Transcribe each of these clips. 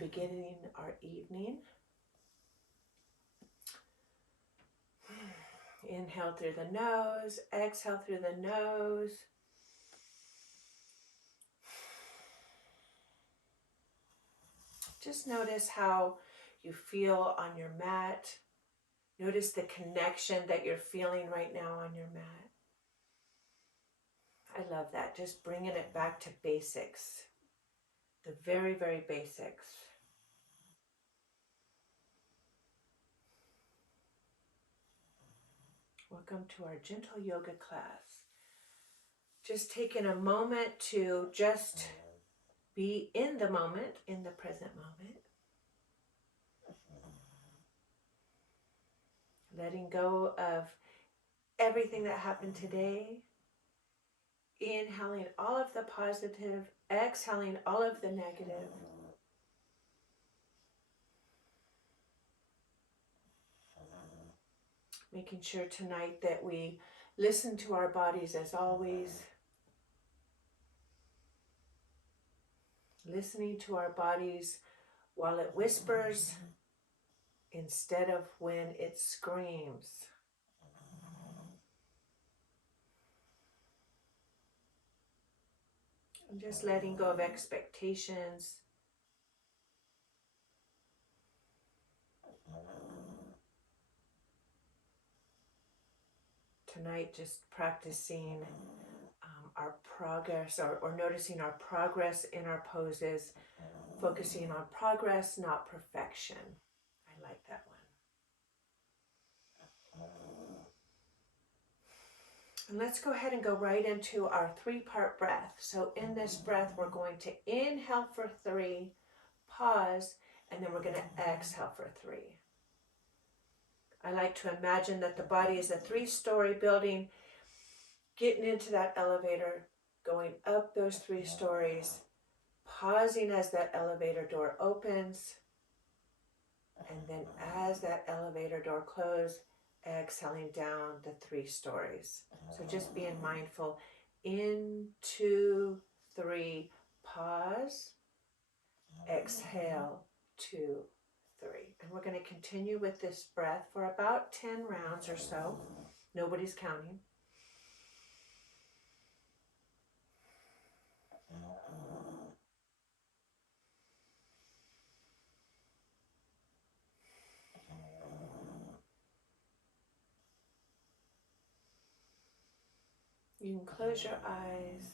beginning our evening. Inhale through the nose, exhale through the nose. Just notice how you feel on your mat. Notice the connection that you're feeling right now on your mat. I love that. Just bringing it back to basics. The very, very basics. Welcome to our gentle yoga class. Just taking a moment to just be in the moment, in the present moment. Letting go of everything that happened today. Inhaling all of the positive, exhaling all of the negative. Making sure tonight that we listen to our bodies as always. Listening to our bodies while it whispers instead of when it screams. And just letting go of expectations. Tonight, just practicing our progress or noticing our progress in our poses, focusing on progress, not perfection. I like that one. And let's go ahead and go right into our 3-part breath. So in this breath, we're going to inhale for 3, pause, and then we're going to exhale for 3. I like to imagine that the body is a 3-story building, getting into that elevator, going up those 3 stories, pausing as that elevator door opens, and then as that elevator door closes, exhaling down the 3 stories. So just being mindful. In, 2, 3, pause, exhale, 2, 3. And we're going to continue with this breath for about 10 rounds or so. Nobody's counting. You can close your eyes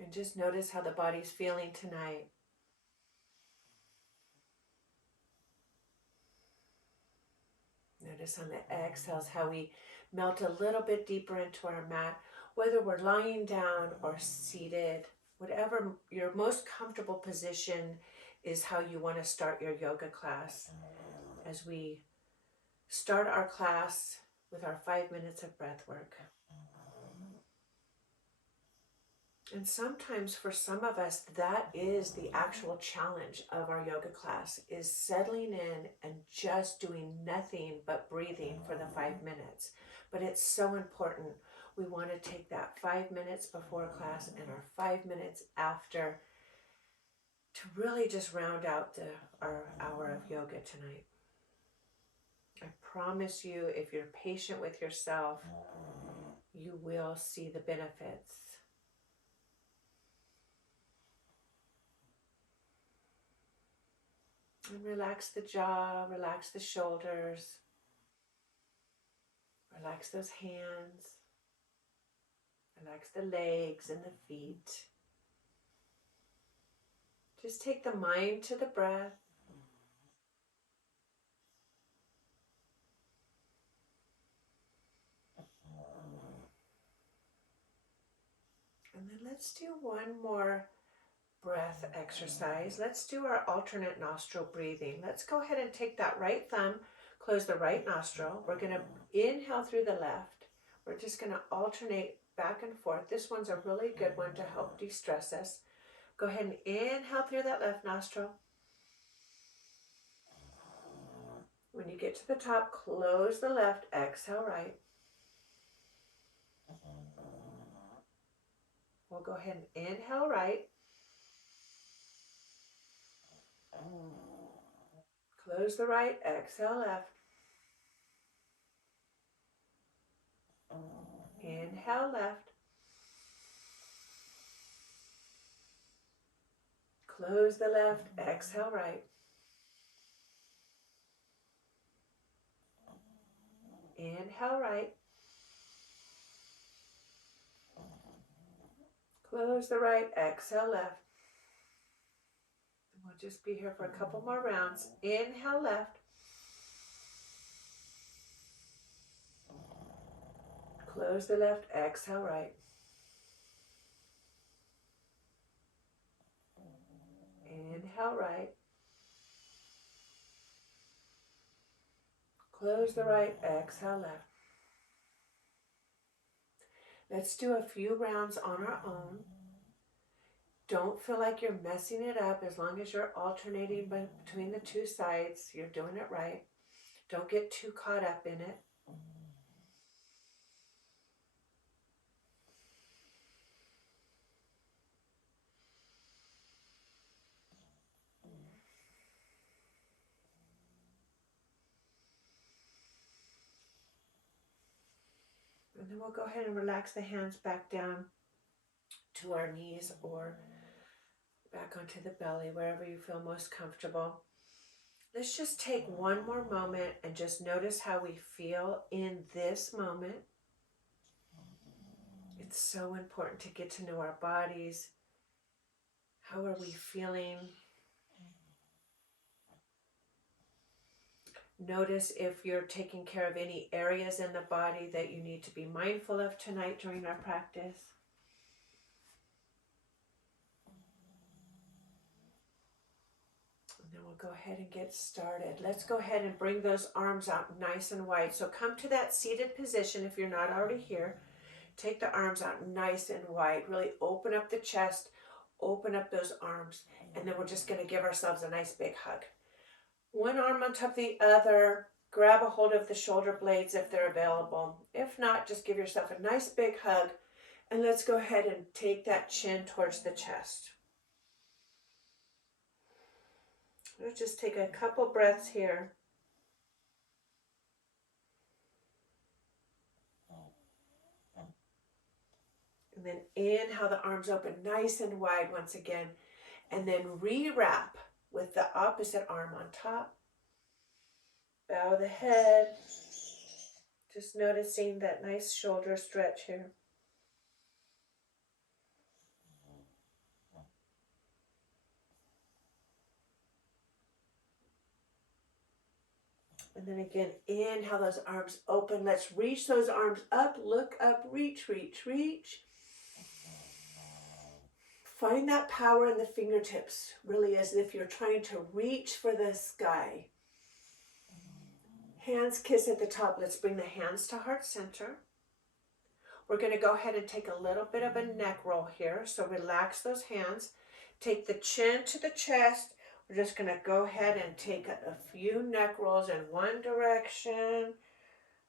and just notice how the body's feeling tonight. Notice on the exhales how we melt a little bit deeper into our mat, whether we're lying down or seated. Whatever your most comfortable position is how you want to start your yoga class. As we start our class with our 5 minutes of breath work. And sometimes for some of us, that is the actual challenge of our yoga class, is settling in and just doing nothing but breathing for the 5 minutes. But it's so important. We want to take that 5 minutes before class and our 5 minutes after to really just round out our hour of yoga tonight. I promise you, if you're patient with yourself, you will see the benefits. And relax the jaw, relax the shoulders, relax those hands, relax the legs and the feet. Just take the mind to the breath. And then let's do one more breath exercise. Let's do our alternate nostril breathing. Let's go ahead and take that right thumb, close the right nostril. We're going to inhale through the left. We're just going to alternate back and forth. This one's a really good one to help de-stress us. Go ahead and inhale through that left nostril. When you get to the top, close the left, exhale right. We'll go ahead and inhale right. Close the right, exhale left. Inhale left. Close the left, exhale right. Inhale right. Close the right, exhale left. We'll just be here for a couple more rounds. Inhale left. Close the left, exhale right. Inhale right. Close the right, exhale left. Let's do a few rounds on our own. Don't feel like you're messing it up. As long as you're alternating between the two sides, you're doing it right. Don't get too caught up in it. And then we'll go ahead and relax the hands back down to our knees or back onto the belly, wherever you feel most comfortable. Let's just take one more moment and just notice how we feel in this moment. It's so important to get to know our bodies. How are we feeling? Notice if you're taking care of any areas in the body that you need to be mindful of tonight during our practice. And then we'll go ahead and get started. Let's go ahead and bring those arms out nice and wide. So come to that seated position if you're not already here. Take the arms out nice and wide. Really open up the chest, open up those arms, and then we're just going to give ourselves a nice big hug. One arm on top of the other. Grab a hold of the shoulder blades if they're available. If not, just give yourself a nice big hug. And let's go ahead and take that chin towards the chest. Let's just take a couple breaths here. And then inhale the arms open nice and wide once again. And then re-wrap with the opposite arm on top. Bow the head. Just noticing that nice shoulder stretch here. And then again, inhale those arms open. Let's reach those arms up, look up, reach, reach, reach. Find that power in the fingertips, really as if you're trying to reach for the sky. Hands kiss at the top. Let's bring the hands to heart center. We're going to go ahead and take a little bit of a neck roll here. So relax those hands. Take the chin to the chest. We're just going to go ahead and take a few neck rolls in one direction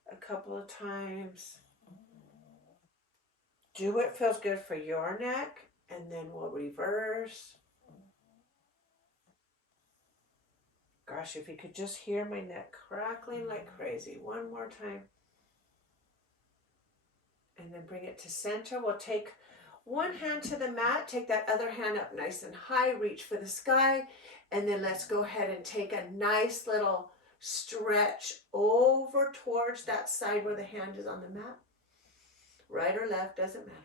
a couple of times. Do what feels good for your neck, and then we'll reverse. Gosh, if you could just hear my neck crackling like crazy. One more time. And then bring it to center. We'll take one hand to the mat, take that other hand up nice and high, reach for the sky, and then let's go ahead and take a nice little stretch over towards that side where the hand is on the mat. Right or left, doesn't matter.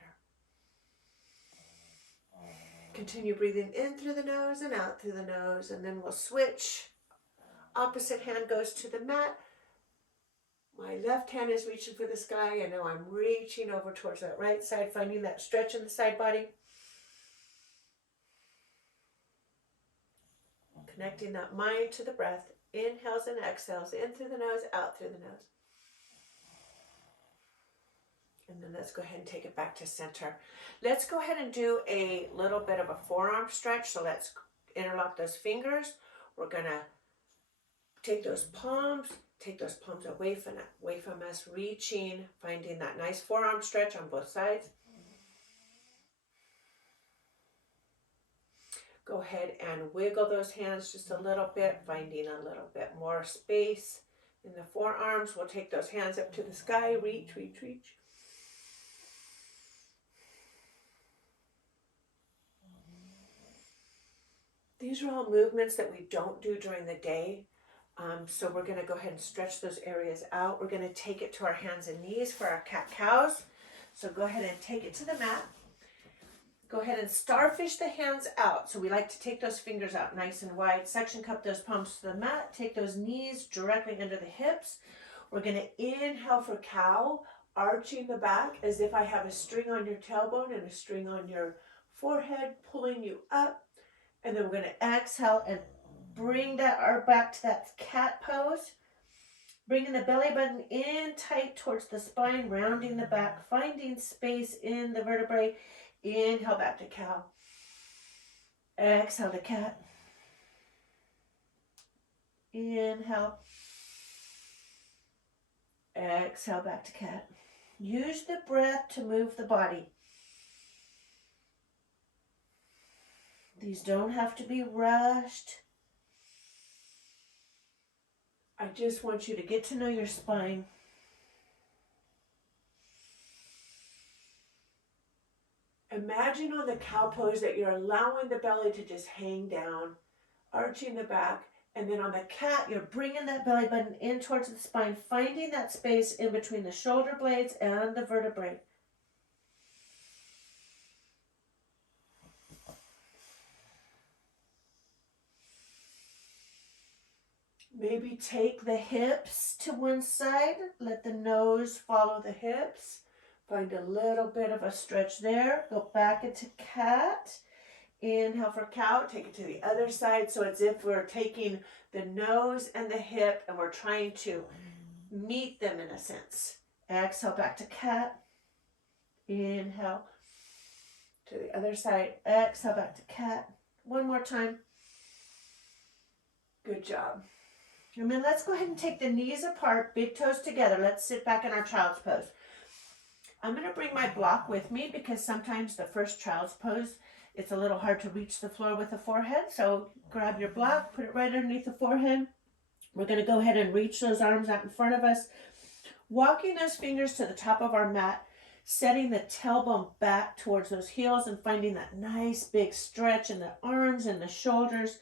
Continue breathing in through the nose and out through the nose, and then we'll switch. Opposite hand goes to the mat. My left hand is reaching for the sky, and now I'm reaching over towards that right side, finding that stretch in the side body. Connecting that mind to the breath. Inhales and exhales, in through the nose, out through the nose. And then let's go ahead and take it back to center. Let's go ahead and do a little bit of a forearm stretch. So let's interlock those fingers. We're going to take those palms away from us, reaching, finding that nice forearm stretch on both sides. Go ahead and wiggle those hands just a little bit, finding a little bit more space in the forearms. We'll take those hands up to the sky. Reach, reach, reach. These are all movements that we don't do during the day. So we're going to go ahead and stretch those areas out. We're going to take it to our hands and knees for our cat-cows. So go ahead and take it to the mat. Go ahead and starfish the hands out. So we like to take those fingers out nice and wide. Suction cup those palms to the mat. Take those knees directly under the hips. We're going to inhale for cow, arching the back as if I have a string on your tailbone and a string on your forehead, pulling you up. And then we're going to exhale and bring that arm back to that cat pose. Bringing the belly button in tight towards the spine, rounding the back, finding space in the vertebrae. Inhale back to cow. Exhale to cat. Inhale. Exhale back to cat. Use the breath to move the body. These don't have to be rushed. I just want you to get to know your spine. Imagine on the cow pose that you're allowing the belly to just hang down, arching the back, and then on the cat, you're bringing that belly button in towards the spine, finding that space in between the shoulder blades and the vertebrae. Maybe take the hips to one side, let the nose follow the hips. Find a little bit of a stretch there. Go back into cat. Inhale for cow. Take it to the other side. So it's as if we're taking the nose and the hip and we're trying to meet them in a sense. Exhale back to cat. Inhale to the other side. Exhale back to cat. One more time. Good job. And then let's go ahead and take the knees apart, big toes together. Let's sit back in our child's pose. I'm going to bring my block with me because sometimes the first child's pose, it's a little hard to reach the floor with the forehead. So grab your block, put it right underneath the forehead. We're going to go ahead and reach those arms out in front of us. Walking those fingers to the top of our mat, setting the tailbone back towards those heels and finding that nice big stretch in the arms and the shoulders.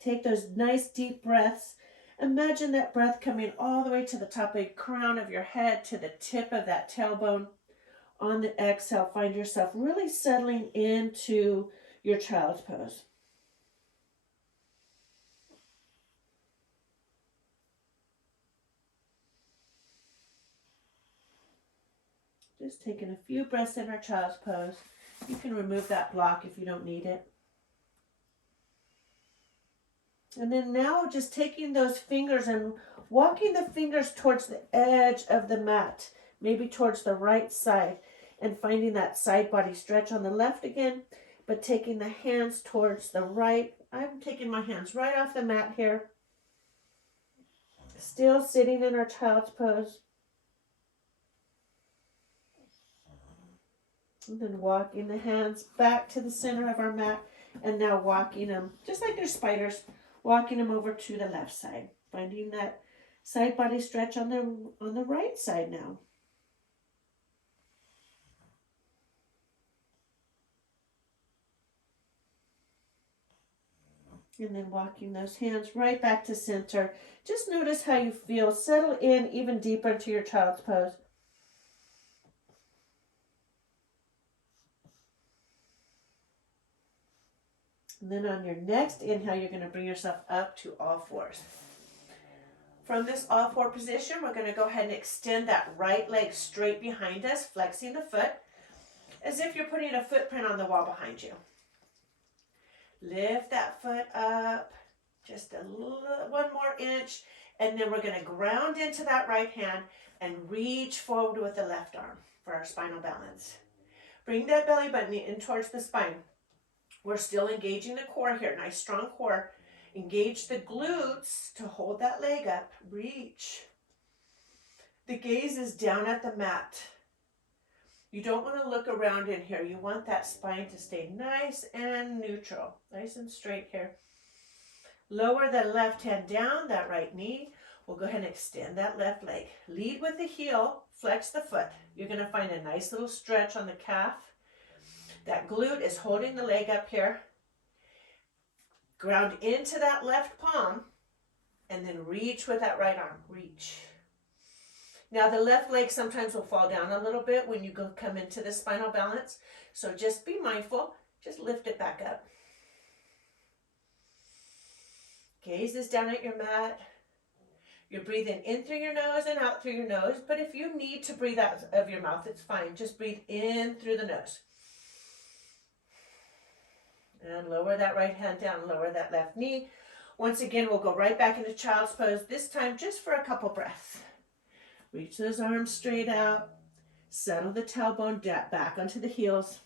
Take those nice deep breaths. Imagine that breath coming all the way to the top of the crown of your head, to the tip of that tailbone. On the exhale, find yourself really settling into your child's pose. Just taking a few breaths in our child's pose. You can remove that block if you don't need it. And then now just taking those fingers and walking the fingers towards the edge of the mat, maybe towards the right side, and finding that side body stretch on the left again, but taking the hands towards the right. I'm taking my hands right off the mat here. Still sitting in our child's pose. And then walking the hands back to the center of our mat, and now walking them, just like they're spiders, walking them over to the left side, finding that side body stretch on the right side now. And then walking those hands right back to center. Just notice how you feel. Settle in even deeper into your child's pose. And then on your next inhale, you're going to bring yourself up to all fours. From this all four position, we're going to go ahead and extend that right leg straight behind us, flexing the foot, as if you're putting a footprint on the wall behind you. Lift that foot up just one more inch, and then we're going to ground into that right hand and reach forward with the left arm for our spinal balance. Bring that belly button in towards the spine. We're still engaging the core here, nice strong core. Engage the glutes to hold that leg up. Reach. The gaze is down at the mat. You don't want to look around in here. You want that spine to stay nice and neutral, nice and straight here. Lower the left hand down, that right knee. We'll go ahead and extend that left leg. Lead with the heel, flex the foot. You're going to find a nice little stretch on the calf. That glute is holding the leg up here. Ground into that left palm, and then reach with that right arm. Reach. Now the left leg sometimes will fall down a little bit when you come into the spinal balance. So just be mindful. Just lift it back up. Gaze is down at your mat. You're breathing in through your nose and out through your nose. But if you need to breathe out of your mouth, it's fine. Just breathe in through the nose. And lower that right hand down. Lower that left knee. Once again, we'll go right back into child's pose. This time just for a couple breaths. Reach those arms straight out. Settle the tailbone back onto the heels.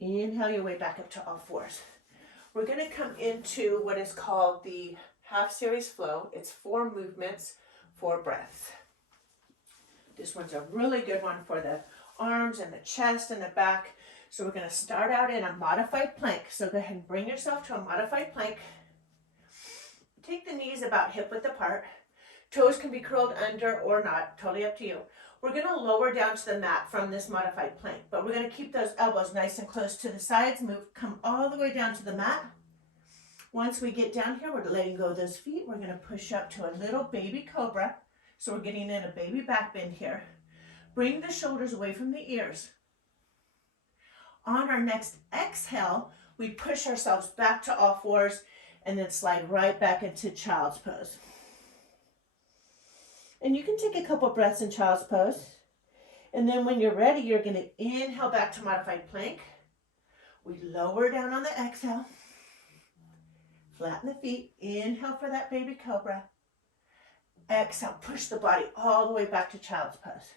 Inhale your way back up to all fours. We're going to come into what is called the half series flow. It's 4 movements, 4 breaths. This one's a really good one for the arms and the chest and the back. So we're going to start out in a modified plank. So go ahead and bring yourself to a modified plank. Take the knees about hip width apart. Toes can be curled under or not, totally up to you. We're going to lower down to the mat from this modified plank, but we're going to keep those elbows nice and close to the sides. Come all the way down to the mat. Once we get down here, we're letting go of those feet. We're going to push up to a little baby cobra. So we're getting in a baby back bend here. Bring the shoulders away from the ears. On our next exhale, we push ourselves back to all fours and then slide right back into child's pose. And you can take a couple breaths in child's pose. And then when you're ready, you're going to inhale back to modified plank. We lower down on the exhale. Flatten the feet. Inhale for that baby cobra. Exhale, push the body all the way back to child's pose.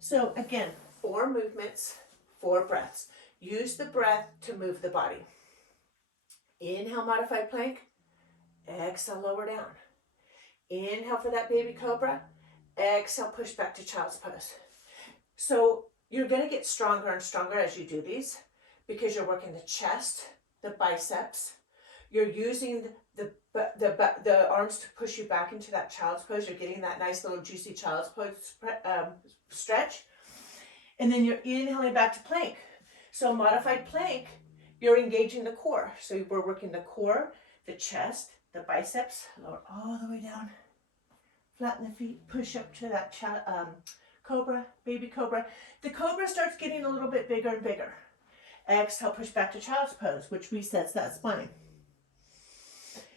So again, 4 movements, 4 breaths. Use the breath to move the body. Inhale, modified plank. Exhale, lower down. Inhale for that baby cobra. Exhale, push back to child's pose. So you're going to get stronger and stronger as you do these because you're working the chest, the biceps. You're using the arms to push you back into that child's pose. You're getting that nice little juicy child's pose stretch. And then you're inhaling back to plank. So modified plank, you're engaging the core. So we're working the core, the chest, the biceps, lower all the way down. Flatten the feet, push up to that cobra, baby cobra. The cobra starts getting a little bit bigger and bigger. Exhale, push back to child's pose, which resets that spine.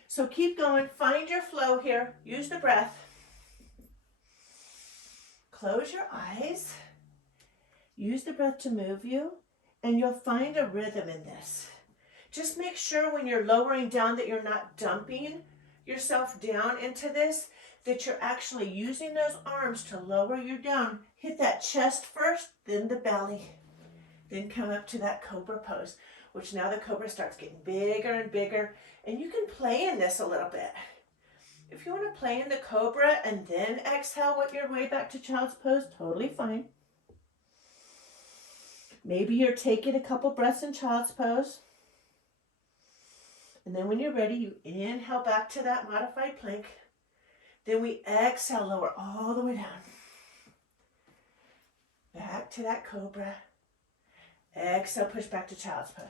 So keep going, find your flow here, use the breath. Close your eyes, use the breath to move you, and you'll find a rhythm in this. Just make sure when you're lowering down that you're not dumping yourself down into this, that you're actually using those arms to lower you down. Hit that chest first, then the belly. Then come up to that cobra pose, which now the cobra starts getting bigger and bigger. And you can play in this a little bit. If you want to play in the cobra and then exhale with your way back to child's pose, totally fine. Maybe you're taking a couple breaths in child's pose. And then when you're ready, you inhale back to that modified plank. Then we exhale, lower all the way down. Back to that cobra. Exhale, push back to child's pose.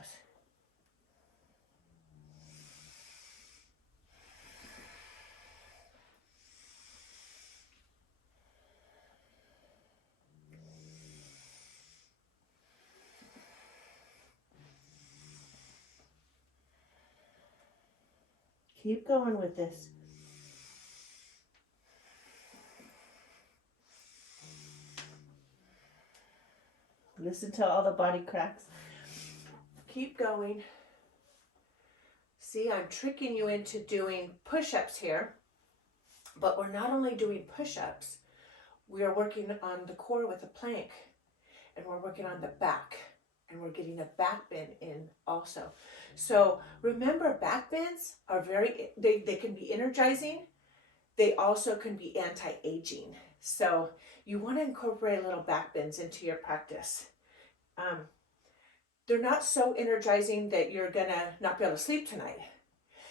Keep going with this. Listen to all the body cracks. Keep going. See, I'm tricking you into doing push-ups here, but we're not only doing push-ups, we are working on the core with a plank, and we're working on the back And we're getting a back bend in also. So remember, back bends are they can be energizing. They also can be anti-aging. So you want to incorporate little back bends into your practice. They're not so energizing that you're gonna not be able to sleep tonight.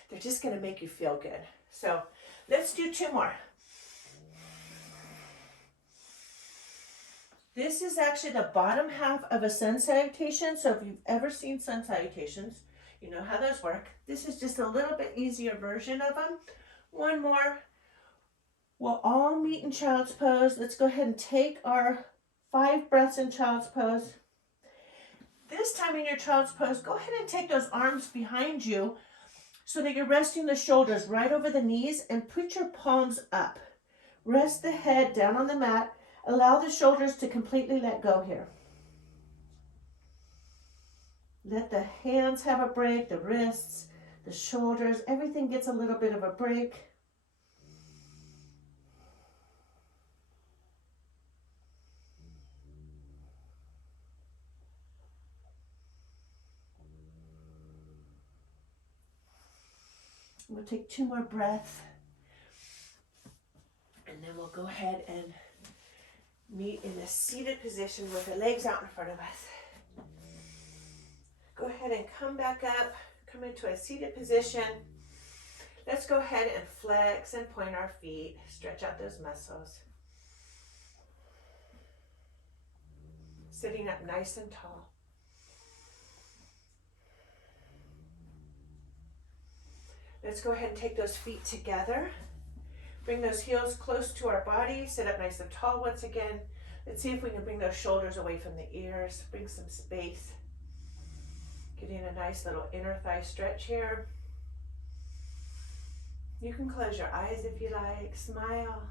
They're just gonna make you feel good. So let's do 2 more. This is actually the bottom half of a sun salutation. So if you've ever seen sun salutations, you know how those work. This is just a little bit easier version of them. 1 more. We'll all meet in child's pose. Let's go ahead and take our 5 breaths in child's pose. This time in your child's pose, go ahead and take those arms behind you so that you're resting the shoulders right over the knees, and put your palms up. Rest the head down on the mat. Allow the shoulders to completely let go here. Let the hands have a break, the wrists, the shoulders, everything gets a little bit of a break. We'll take 2 more breaths, and then we'll go ahead and meet in a seated position with the legs out in front of us. Go ahead and come back up, come into a seated position. Let's go ahead and flex and point our feet, stretch out those muscles. Sitting up nice and tall. Let's go ahead and take those feet together. Bring those heels close to our body. Sit up nice and tall once again. Let's see if we can bring those shoulders away from the ears. Bring some space. Getting a nice little inner thigh stretch here. You can close your eyes if you like. Smile.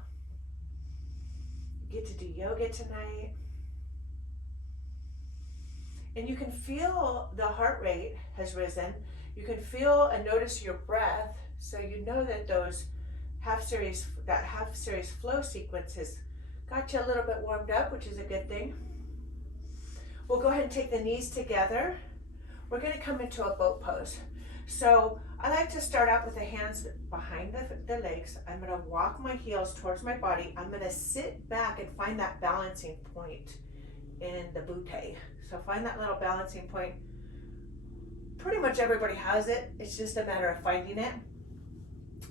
You get to do yoga tonight. And you can feel the heart rate has risen. You can feel and notice your breath, so you know that that half series flow sequence has got you a little bit warmed up, which is a good thing. We'll go ahead and take the knees together. We're going to come into a boat pose. So I like to start out with the hands behind the legs. I'm going to walk my heels towards my body. I'm going to sit back and find that balancing point in the butte. So find that little balancing point. Pretty much everybody has it. It's just a matter of finding it.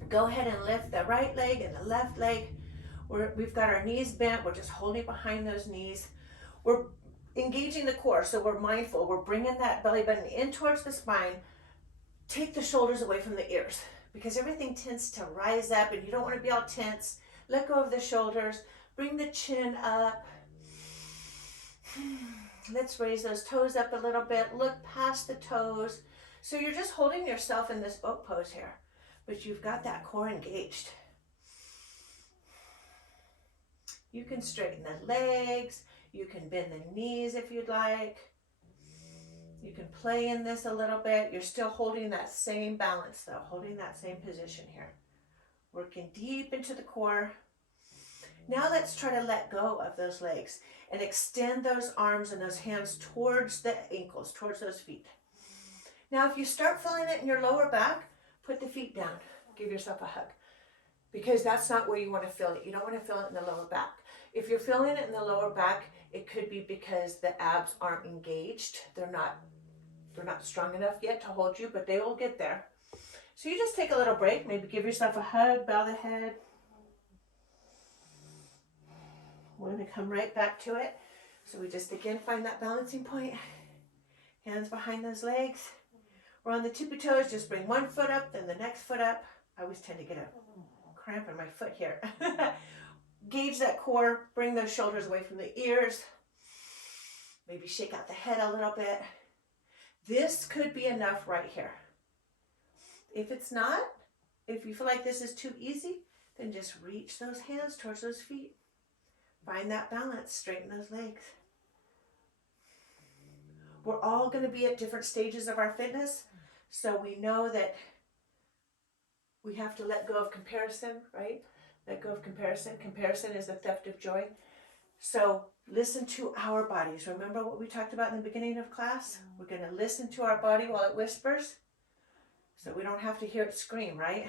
Go ahead and lift the right leg and the left leg. We've got our knees bent. We're just holding behind those knees. We're engaging the core, so we're mindful. We're bringing that belly button in towards the spine. Take the shoulders away from the ears, because everything tends to rise up and you don't want to be all tense. Let go of the shoulders. Bring the chin up. Let's raise those toes up a little bit. Look past the toes. So you're just holding yourself in this boat pose here, but you've got that core engaged. You can straighten the legs. You can bend the knees if you'd like. You can play in this a little bit. You're still holding that same balance though, holding that same position here. Working deep into the core. Now let's try to let go of those legs and extend those arms and those hands towards the ankles, towards those feet. Now, if you start feeling it in your lower back, put the feet down. Give yourself a hug, because that's not where you want to feel it. You don't want to feel it in the lower back. If you're feeling it in the lower back, it could be because the abs aren't engaged. They're not strong enough yet to hold you, but they will get there. So you just take a little break, maybe give yourself a hug, bow the head. We're going to come right back to it. So we just again find that balancing point. Hands behind those legs. We're on the tippy toes. Just bring one foot up, then the next foot up. I always tend to get a cramp in my foot here. Gauge that core. Bring those shoulders away from the ears. Maybe shake out the head a little bit. This could be enough right here. If it's not, if you feel like this is too easy, then just reach those hands towards those feet. Find that balance, straighten those legs. We're all going to be at different stages of our fitness, so we know that we have to let go of comparison, right? Let go of comparison. Comparison is the theft of joy. So listen to our bodies. Remember what we talked about in the beginning of class? We're going to listen to our body while it whispers, so we don't have to hear it scream, right?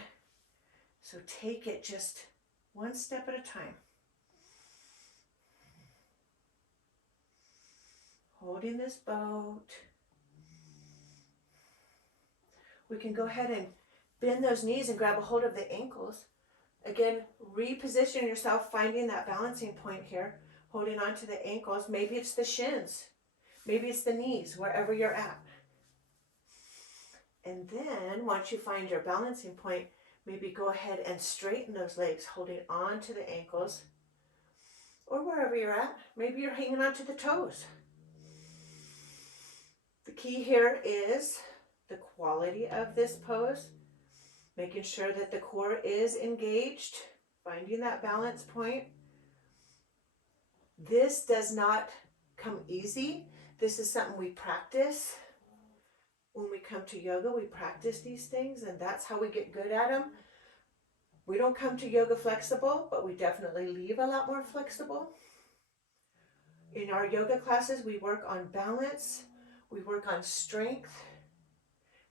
So take it just one step at a time. Holding this boat. We can go ahead and bend those knees and grab a hold of the ankles. Again, reposition yourself, finding that balancing point here, holding on to the ankles. Maybe it's the shins. Maybe it's the knees, wherever you're at. And then once you find your balancing point, maybe go ahead and straighten those legs, holding on to the ankles or wherever you're at. Maybe you're hanging on to the toes. The key here is the quality of this pose, making sure that the core is engaged, finding that balance point. This does not come easy. This is something we practice. When we come to yoga, we practice these things, and that's how we get good at them. We don't come to yoga flexible, but we definitely leave a lot more flexible. In our yoga classes, we work on balance, we work on strength,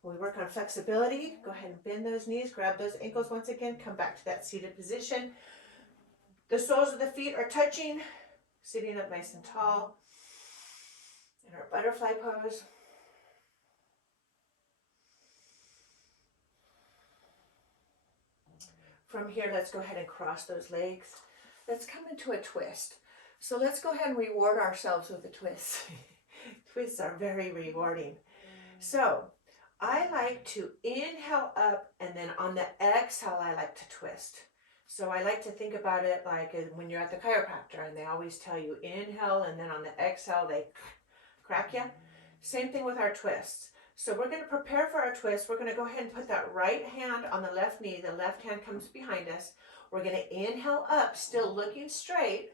we work on flexibility. Go ahead and bend those knees, grab those ankles once again, come back to that seated position. The soles of the feet are touching, sitting up nice and tall in our butterfly pose. From here, let's go ahead and cross those legs. Let's come into a twist. So let's go ahead and reward ourselves with a twist. Twists are very rewarding. So I like to inhale up, and then on the exhale, I like to twist. So I like to think about it like when you're at the chiropractor and they always tell you inhale, and then on the exhale, they crack you. Same thing with our twists. So we're going to prepare for our twist. We're going to go ahead and put that right hand on the left knee. The left hand comes behind us. We're going to inhale up, still looking straight.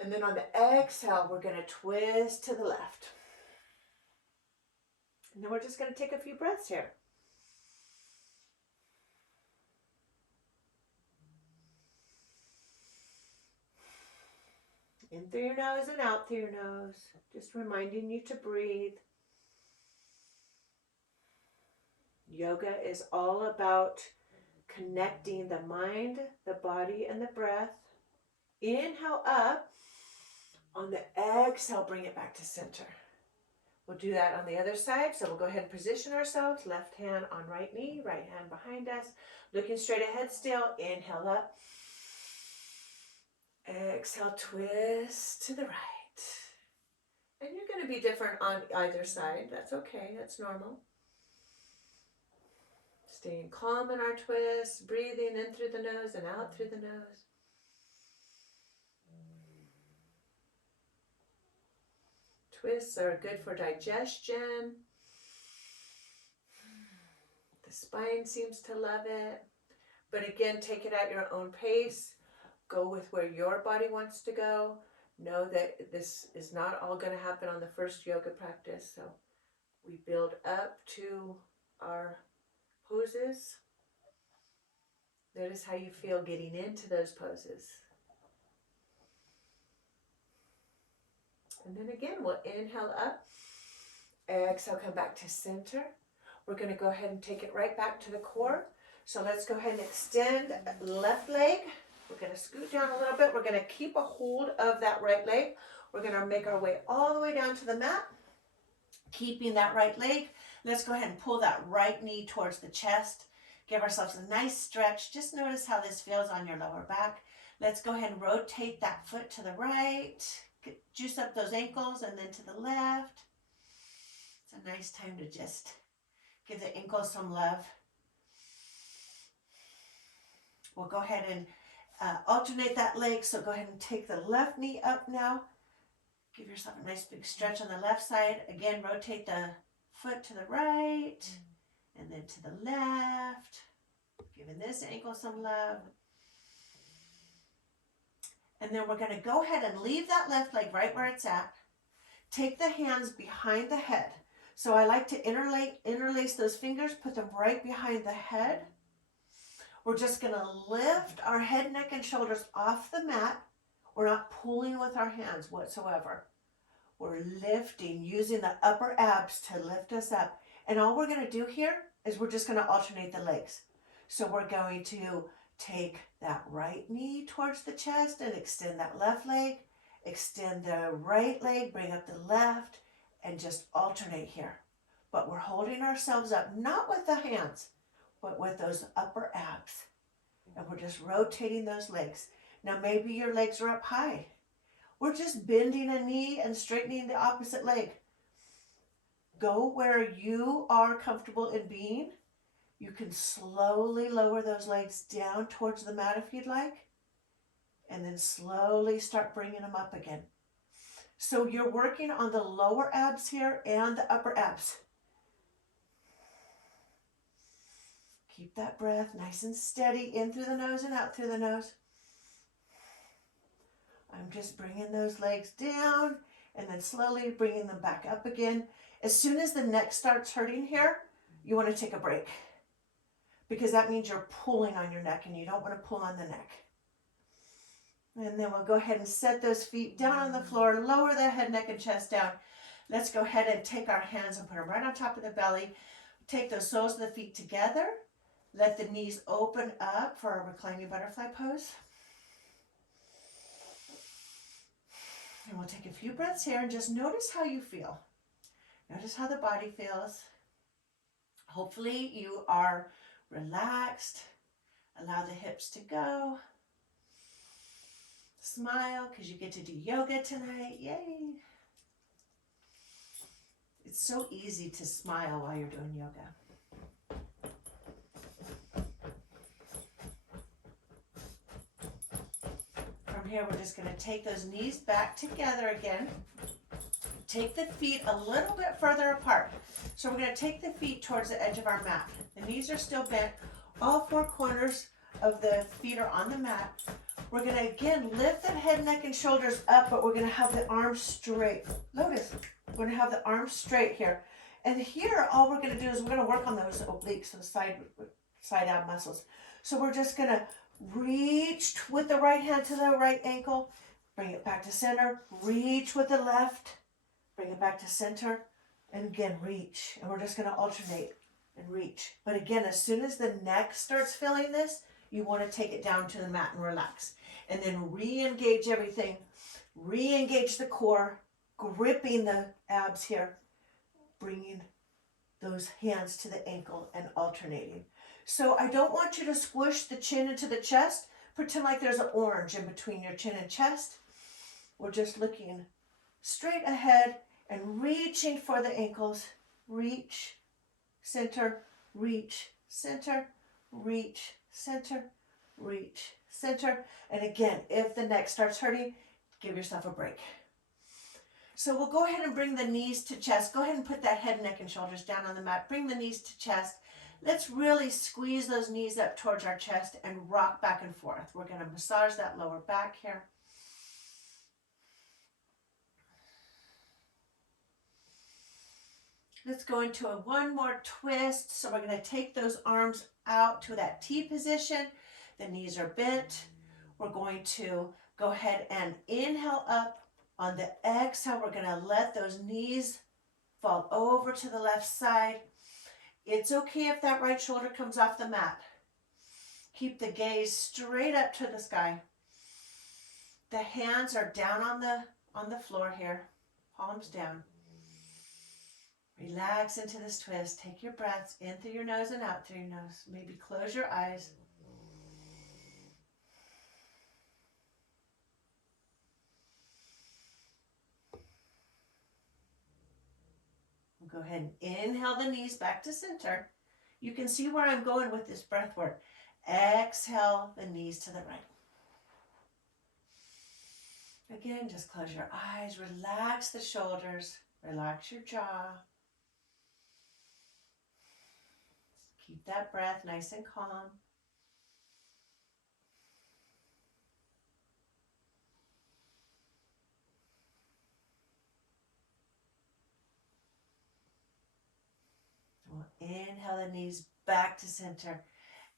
And then on the exhale, we're going to twist to the left. And then we're just going to take a few breaths here. In through your nose and out through your nose. Just reminding you to breathe. Yoga is all about connecting the mind, the body, and the breath. Inhale up. On the exhale, bring it back to center. We'll do that on the other side. So we'll go ahead and position ourselves. Left hand on right knee, right hand behind us. Looking straight ahead still. Inhale up. Exhale, twist to the right. And you're going to be different on either side. That's okay. That's normal. Staying calm in our twists, breathing in through the nose and out through the nose. Twists are good for digestion. The spine seems to love it. But again, take it at your own pace. Go with where your body wants to go. Know that this is not all going to happen on the first yoga practice. So we build up to our poses. Notice how you feel getting into those poses. And then again, we'll inhale up. Exhale, come back to center. We're going to go ahead and take it right back to the core. So let's go ahead and extend left leg. We're going to scoot down a little bit. We're going to keep a hold of that right leg. We're going to make our way all the way down to the mat. Keeping that right leg. Let's go ahead and pull that right knee towards the chest. Give ourselves a nice stretch. Just notice how this feels on your lower back. Let's go ahead and rotate that foot to the right. Juice up those ankles and then to the left. It's a nice time to just give the ankles some love. We'll go ahead and alternate that leg. So go ahead and take the left knee up now. Give yourself a nice big stretch on the left side. Again, rotate the foot to the right and then to the left. Giving this ankle some love. And then we're going to go ahead and leave that left leg right where it's at. Take the hands behind the head. So I like to interlace those fingers, put them right behind the head. We're just going to lift our head, neck, and shoulders off the mat. We're not pulling with our hands whatsoever. We're lifting, using the upper abs to lift us up. And all we're going to do here is we're just going to alternate the legs. So we're going to take that right knee towards the chest and extend that left leg. Extend the right leg, bring up the left, and just alternate here. But we're holding ourselves up, not with the hands, but with those upper abs. And we're just rotating those legs. Now maybe your legs are up high. We're just bending a knee and straightening the opposite leg. Go where you are comfortable in being. You can slowly lower those legs down towards the mat if you'd like. And then slowly start bringing them up again. So you're working on the lower abs here and the upper abs. Keep that breath nice and steady, in through the nose and out through the nose. I'm just bringing those legs down and then slowly bringing them back up again. As soon as the neck starts hurting here, you want to take a break, because that means you're pulling on your neck and you don't want to pull on the neck. And then we'll go ahead and set those feet down on the floor, lower the head, neck, and chest down. Let's go ahead and take our hands and put them right on top of the belly. Take those soles of the feet together. Let the knees open up for our reclining butterfly pose. And we'll take a few breaths here and just notice how you feel. Notice how the body feels. Hopefully you are relaxed. Allow the hips to go. Smile because you get to do yoga tonight. Yay! It's so easy to smile while you're doing yoga. From here, we're just going to take those knees back together again. Take the feet a little bit further apart. So we're going to take the feet towards the edge of our mat. The knees are still bent. All four corners of the feet are on the mat. We're going to, again, lift the head, neck, and shoulders up, but we're going to have the arms straight. Notice, we're going to have the arms straight here. And here, all we're going to do is we're going to work on those obliques, those side ab muscles. So we're just going to reach with the right hand to the right ankle, bring it back to center, reach with the left, bring it back to center, and again, reach. And we're just going to alternate and reach. But again, as soon as the neck starts feeling this, you want to take it down to the mat and relax. And then re-engage everything. Re-engage the core, gripping the abs here, bringing those hands to the ankle and alternating. So I don't want you to squish the chin into the chest. Pretend like there's an orange in between your chin and chest. We're just looking straight ahead and reaching for the ankles. Reach, center, reach, center, reach, center, reach, center. And again, if the neck starts hurting, give yourself a break. So we'll go ahead and bring the knees to chest. Go ahead and put that head, neck, and shoulders down on the mat. Bring the knees to chest. Let's really squeeze those knees up towards our chest and rock back and forth. We're going to massage that lower back here. Let's go into one more twist. So we're going to take those arms out to that T position. The knees are bent. We're going to go ahead and inhale up. On the exhale, we're going to let those knees fall over to the left side. It's okay if that right shoulder comes off the mat. Keep the gaze straight up to the sky. The hands are down on the floor here. Palms down. Relax into this twist. Take your breaths in through your nose and out through your nose. Maybe close your eyes. Go ahead and inhale the knees back to center. You can see where I'm going with this breath work. Exhale the knees to the right. Again, just close your eyes, relax the shoulders, relax your jaw. Keep that breath nice and calm. Inhale the knees back to center.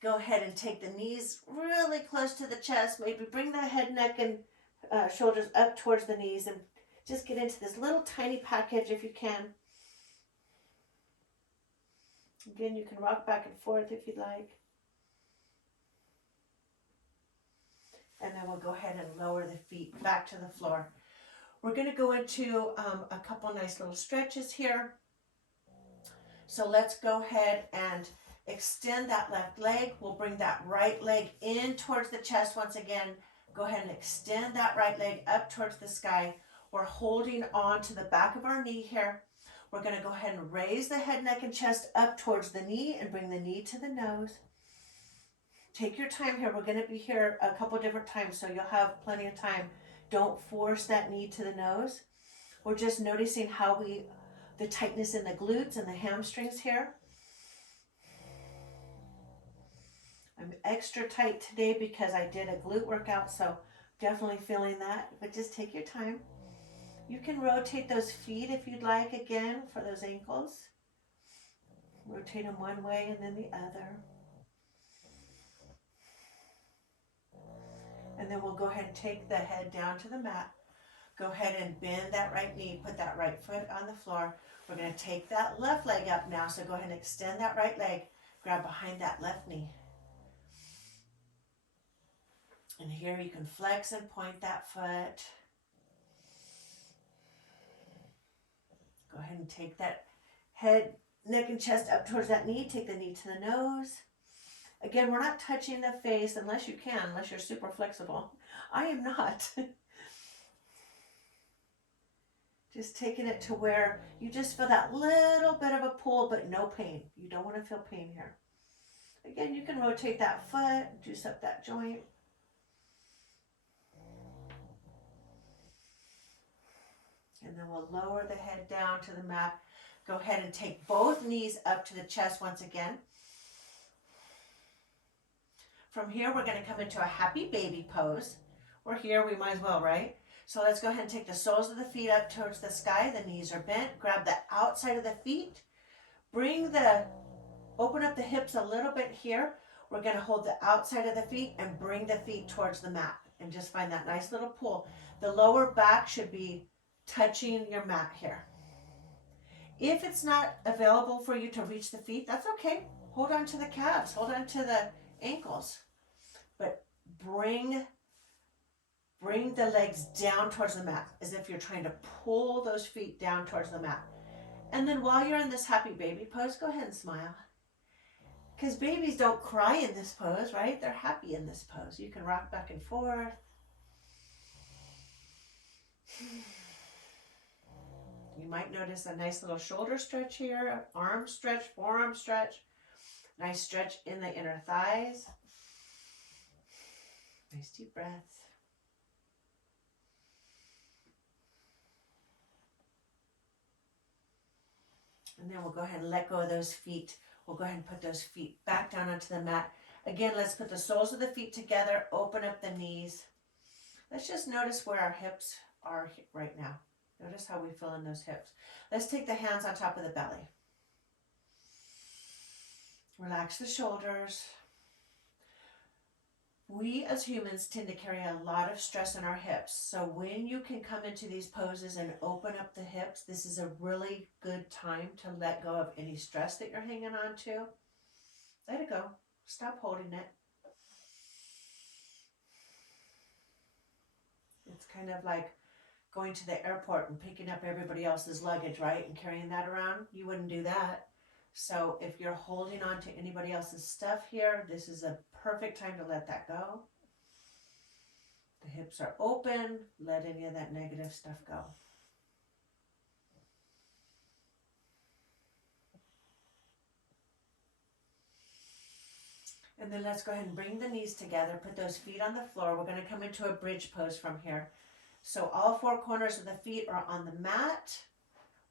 Go ahead and take the knees really close to the chest. Maybe bring the head, neck, and shoulders up towards the knees, and just get into this little tiny package if you can. Again, you can rock back and forth if you'd like. And then we'll go ahead and lower the feet back to the floor. We're going to go into a couple nice little stretches here. So let's go ahead and extend that left leg. We'll bring that right leg in towards the chest once again. Go ahead and extend that right leg up towards the sky. We're holding on to the back of our knee here. We're going to go ahead and raise the head, neck, and chest up towards the knee and bring the knee to the nose. Take your time here. We're going to be here a couple different times, so you'll have plenty of time. Don't force that knee to the nose. We're just noticing how the tightness in the glutes and the hamstrings here. I'm extra tight today because I did a glute workout, so definitely feeling that, but just take your time. You can rotate those feet if you'd like again for those ankles. Rotate them one way and then the other. And then we'll go ahead and take the head down to the mat. Go ahead and bend that right knee, put that right foot on the floor. We're going to take that left leg up now, so go ahead and extend that right leg. Grab behind that left knee. And here you can flex and point that foot. Go ahead and take that head, neck, and chest up towards that knee. Take the knee to the nose. Again, we're not touching the face unless you can, unless you're super flexible. I am not. Just taking it to where you just feel that little bit of a pull, but no pain. You don't want to feel pain here. Again, you can rotate that foot, juice up that joint. And then we'll lower the head down to the mat. Go ahead and take both knees up to the chest once again. From here, we're going to come into a happy baby pose. We're here, we might as well, right? So let's go ahead and take the soles of the feet up towards the sky. The knees are bent. Grab the outside of the feet. Open up the hips a little bit here. We're going to hold the outside of the feet and bring the feet towards the mat. And just find that nice little pull. The lower back should be touching your mat here. If it's not available for you to reach the feet, that's okay. Hold on to the calves. Hold on to the ankles. But bring the legs down towards the mat as if you're trying to pull those feet down towards the mat. And then while you're in this happy baby pose, go ahead and smile. Because babies don't cry in this pose, right? They're happy in this pose. You can rock back and forth. You might notice a nice little shoulder stretch here, arm stretch, forearm stretch. Nice stretch in the inner thighs. Nice deep breaths. And then we'll go ahead and let go of those feet. We'll go ahead and put those feet back down onto the mat. Again, let's put the soles of the feet together, open up the knees. Let's just notice where our hips are right now. Notice how we feel in those hips. Let's take the hands on top of the belly. Relax the shoulders. We as humans tend to carry a lot of stress in our hips. So when you can come into these poses and open up the hips, this is a really good time to let go of any stress that you're hanging on to. Let it go. Stop holding it. It's kind of like going to the airport and picking up everybody else's luggage, right? And carrying that around. You wouldn't do that. So if you're holding on to anybody else's stuff here, this is a perfect time to let that go. The hips are open. Let any of that negative stuff go. And then let's go ahead and bring the knees together. Put those feet on the floor. We're going to come into a bridge pose from here. So all four corners of the feet are on the mat.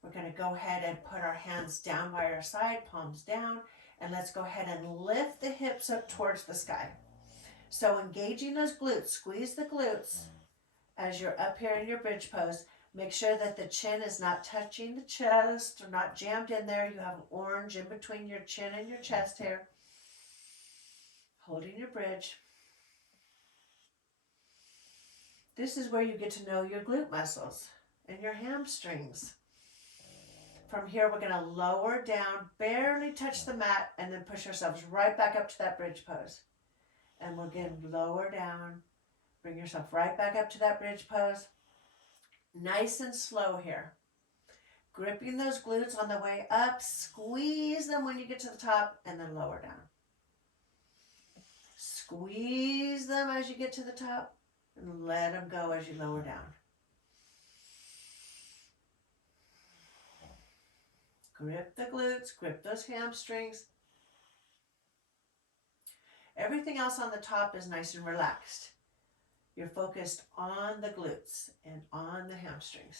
We're going to go ahead and put our hands down by our side, palms down, and let's go ahead and lift the hips up towards the sky. So engaging those glutes, squeeze the glutes as you're up here in your bridge pose. Make sure that the chin is not touching the chest or not jammed in there. You have an orange in between your chin and your chest here. Holding your bridge. This is where you get to know your glute muscles and your hamstrings. From here, we're going to lower down, barely touch the mat, and then push ourselves right back up to that bridge pose. And we'll again lower down, bring yourself right back up to that bridge pose. Nice and slow here. Gripping those glutes on the way up, squeeze them when you get to the top, and then lower down. Squeeze them as you get to the top, and let them go as you lower down. Grip the glutes, grip those hamstrings. Everything else on the top is nice and relaxed. You're focused on the glutes and on the hamstrings.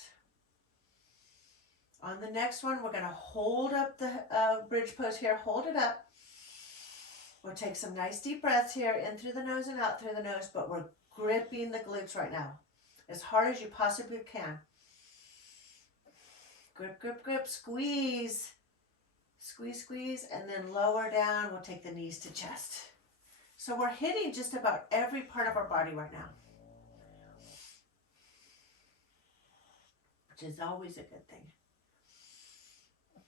On the next one, we're going to hold up the bridge pose here. Hold it up. We'll take some nice deep breaths here, in through the nose and out through the nose, but we're gripping the glutes right now as hard as you possibly can. Grip, grip, grip, squeeze. Squeeze, squeeze, and then lower down. We'll take the knees to chest. So we're hitting just about every part of our body right now, which is always a good thing.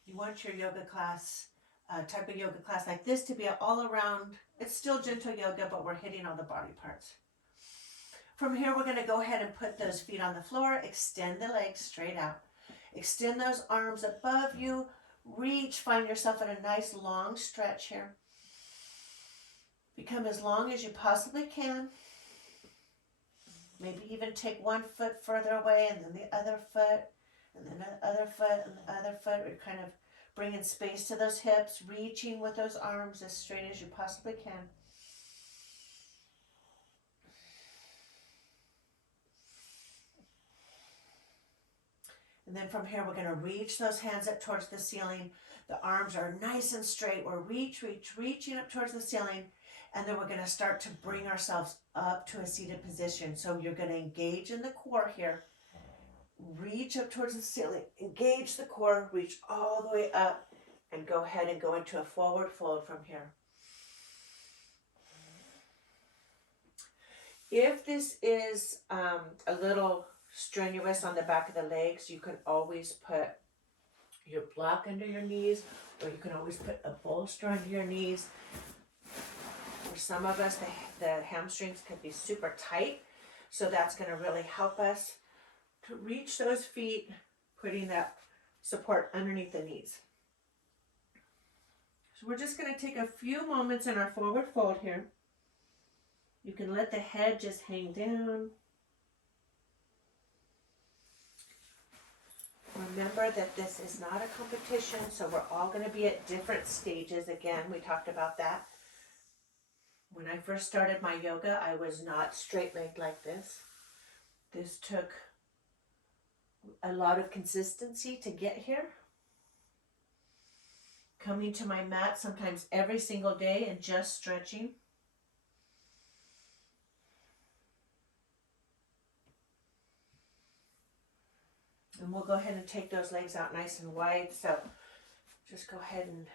You want your yoga class, type of yoga class like this to be all around. It's still gentle yoga, but we're hitting all the body parts. From here, we're going to go ahead and put those feet on the floor. Extend the legs straight out. Extend those arms above you. Reach, find yourself in a nice long stretch here. Become as long as you possibly can. Maybe even take one foot further away and then the other foot, and then the other foot and the other foot. We're kind of bringing space to those hips, reaching with those arms as straight as you possibly can. And then from here, we're going to reach those hands up towards the ceiling. The arms are nice and straight. We're reaching up towards the ceiling. And then we're going to start to bring ourselves up to a seated position. So you're going to engage in the core here. Reach up towards the ceiling. Engage the core. Reach all the way up. And go ahead and go into a forward fold from here. If this is a little strenuous on the back of the legs, you can always put your block under your knees, or you can always put a bolster under your knees. For some of us, the hamstrings can be super tight, so that's going to really help us to reach those feet, putting that support underneath the knees. So we're just going to take a few moments in our forward fold here. You can let the head just hang down. Remember that this is not a competition, so we're all going to be at different stages. Again, we talked about that. When I first started my yoga, I was not straight-legged like this. This took a lot of consistency to get here. Coming to my mat sometimes every single day and just stretching. And we'll go ahead and take those legs out nice and wide. So just go ahead and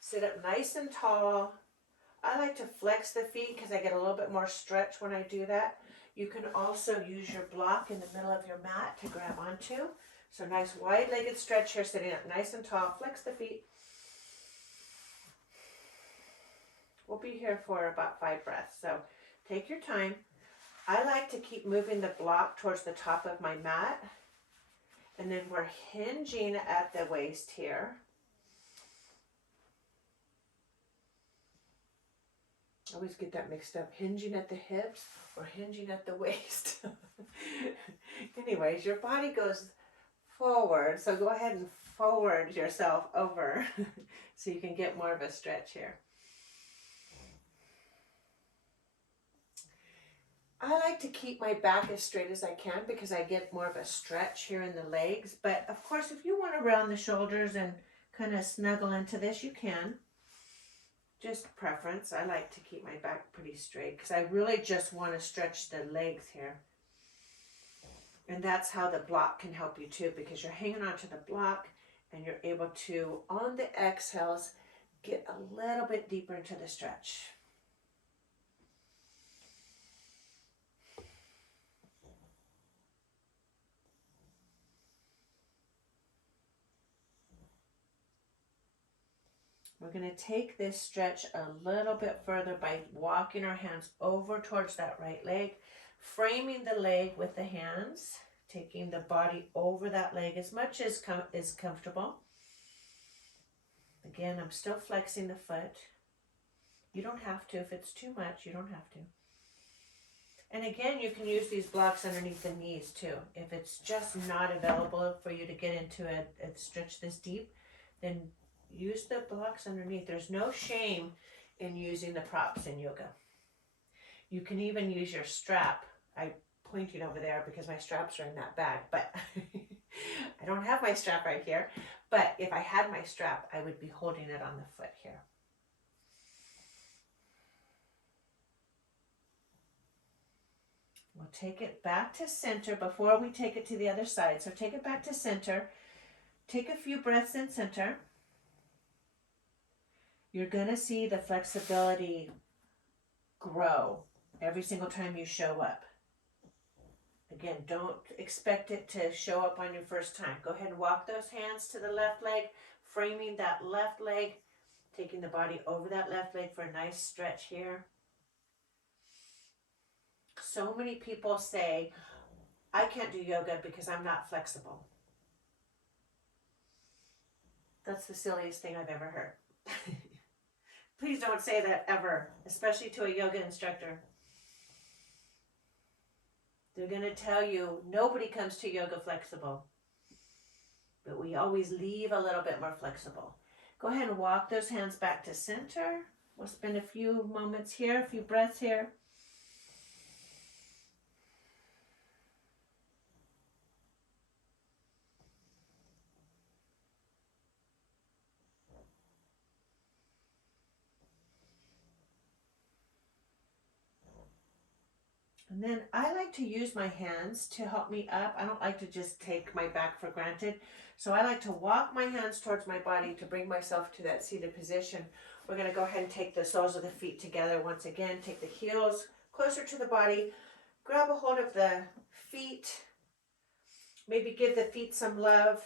sit up nice and tall. I like to flex the feet because I get a little bit more stretch when I do that. You can also use your block in the middle of your mat to grab onto. So nice wide-legged stretch here, sitting up nice and tall. Flex the feet. We'll be here for about 5 breaths. So take your time. I like to keep moving the block towards the top of my mat. And then we're hinging at the waist here. I always get that mixed up. Hinging at the hips or hinging at the waist. Anyways, your body goes forward. So go ahead and forward yourself over so you can get more of a stretch here. I like to keep my back as straight as I can because I get more of a stretch here in the legs. But of course, if you want to round the shoulders and kind of snuggle into this, you can. Just preference. I like to keep my back pretty straight because I really just want to stretch the legs here. And that's how the block can help you too, because you're hanging onto the block and you're able to, on the exhales, get a little bit deeper into the stretch. We're going to take this stretch a little bit further by walking our hands over towards that right leg, framing the leg with the hands, taking the body over that leg as much as is comfortable. Again, I'm still flexing the foot. You don't have to. If it's too much, you don't have to. And again, you can use these blocks underneath the knees too. If it's just not available for you to get into a stretch this deep, then use the blocks underneath. There's no shame in using the props in yoga. You can even use your strap. I'm pointing over there because my straps are in that bag, but I don't have my strap right here. But if I had my strap, I would be holding it on the foot here. We'll take it back to center before we take it to the other side. So take it back to center. Take a few breaths in center. You're going to see the flexibility grow every single time you show up. Again, don't expect it to show up on your first time. Go ahead and walk those hands to the left leg, framing that left leg, taking the body over that left leg for a nice stretch here. So many people say, I can't do yoga because I'm not flexible. That's the silliest thing I've ever heard. Please don't say that ever, especially to a yoga instructor. They're going to tell you nobody comes to yoga flexible, but we always leave a little bit more flexible. Go ahead and walk those hands back to center. We'll spend a few moments here, a few breaths here. And then I like to use my hands to help me up. I don't like to just take my back for granted. So I like to walk my hands towards my body to bring myself to that seated position. We're going to go ahead and take the soles of the feet together once again. Take the heels closer to the body. Grab a hold of the feet. Maybe give the feet some love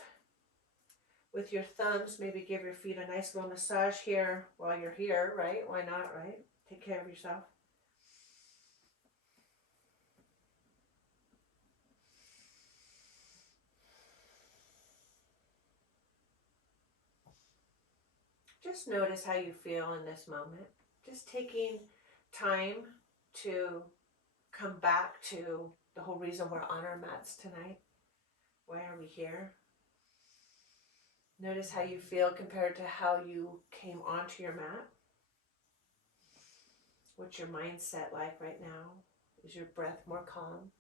with your thumbs. Maybe give your feet a nice little massage here while you're here, right? Why not, right? Take care of yourself. Just notice how you feel in this moment. Just taking time to come back to the whole reason we're on our mats tonight. Why are we here? Notice how you feel compared to how you came onto your mat. What's your mindset like right now? Is your breath more calm?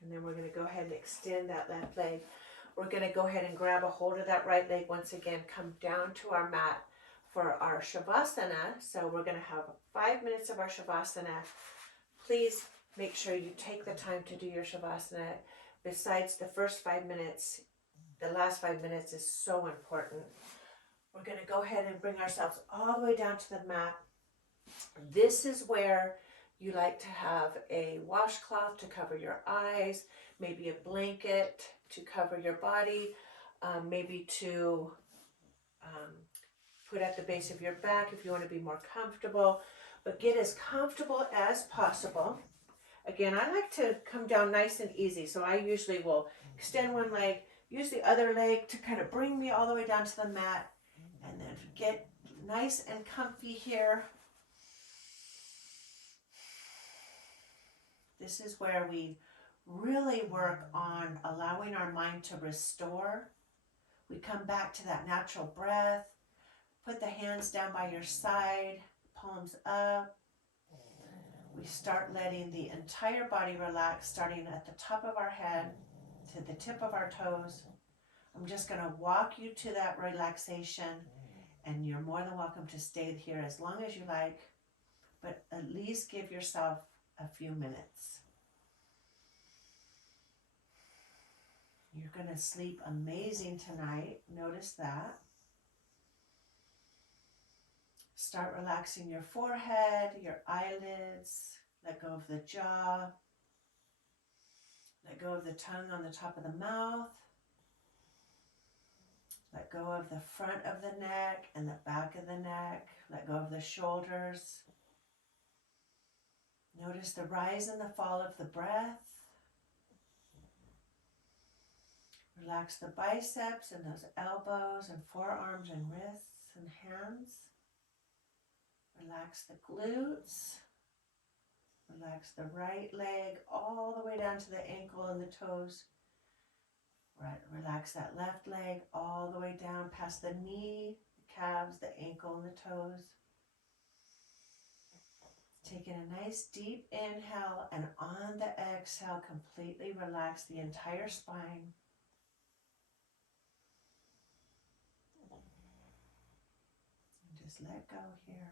And then we're going to go ahead and extend that left leg. We're going to go ahead and grab a hold of that right leg once again. Come down to our mat for our Shavasana. So we're going to have 5 minutes of our Shavasana. Please make sure you take the time to do your Shavasana. Besides the first 5 minutes, the last 5 minutes is so important. We're going to go ahead and bring ourselves all the way down to the mat. This is where you like to have a washcloth to cover your eyes, maybe a blanket to cover your body, maybe to put at the base of your back if you want to be more comfortable. But get as comfortable as possible. Again, I like to come down nice and easy, so I usually will extend one leg, use the other leg to kind of bring me all the way down to the mat, and then get nice and comfy here. This is where we really work on allowing our mind to restore. We come back to that natural breath. Put the hands down by your side, palms up. We start letting the entire body relax, starting at the top of our head to the tip of our toes. I'm just going to walk you to that relaxation, and you're more than welcome to stay here as long as you like, but at least give yourself a few minutes. You're going to sleep amazing tonight. Notice that. Start relaxing your forehead, your eyelids. Let go of the jaw. Let go of the tongue on the top of the mouth. Let go of the front of the neck and the back of the neck. Let go of the shoulders. Notice the rise and the fall of the breath. Relax the biceps and those elbows and forearms and wrists and hands. Relax the glutes. Relax the right leg all the way down to the ankle and the toes. Relax that left leg all the way down past the knee, the calves, the ankle, and the toes. Taking a nice deep inhale, and on the exhale, completely relax the entire spine. And just let go here.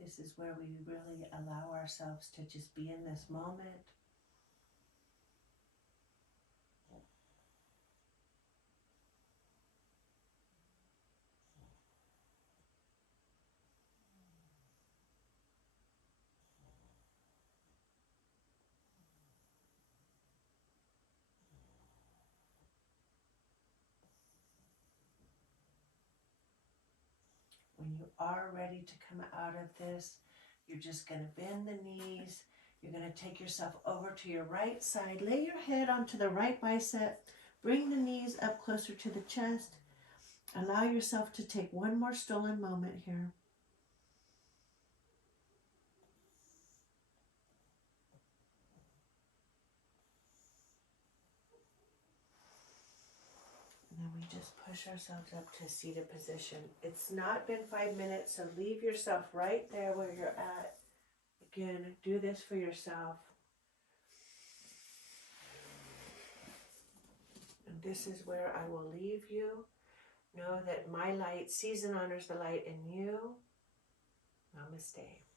This is where we really allow ourselves to just be in this moment. When you are ready to come out of this, you're just going to bend the knees. You're going to take yourself over to your right side. Lay your head onto the right bicep. Bring the knees up closer to the chest. Allow yourself to take one more stolen moment here. And then we just push ourselves up to seated position. It's not been 5 minutes, so leave yourself right there where you're at. Again, do this for yourself. And this is where I will leave you. Know that my light sees and honors the light in you. Namaste.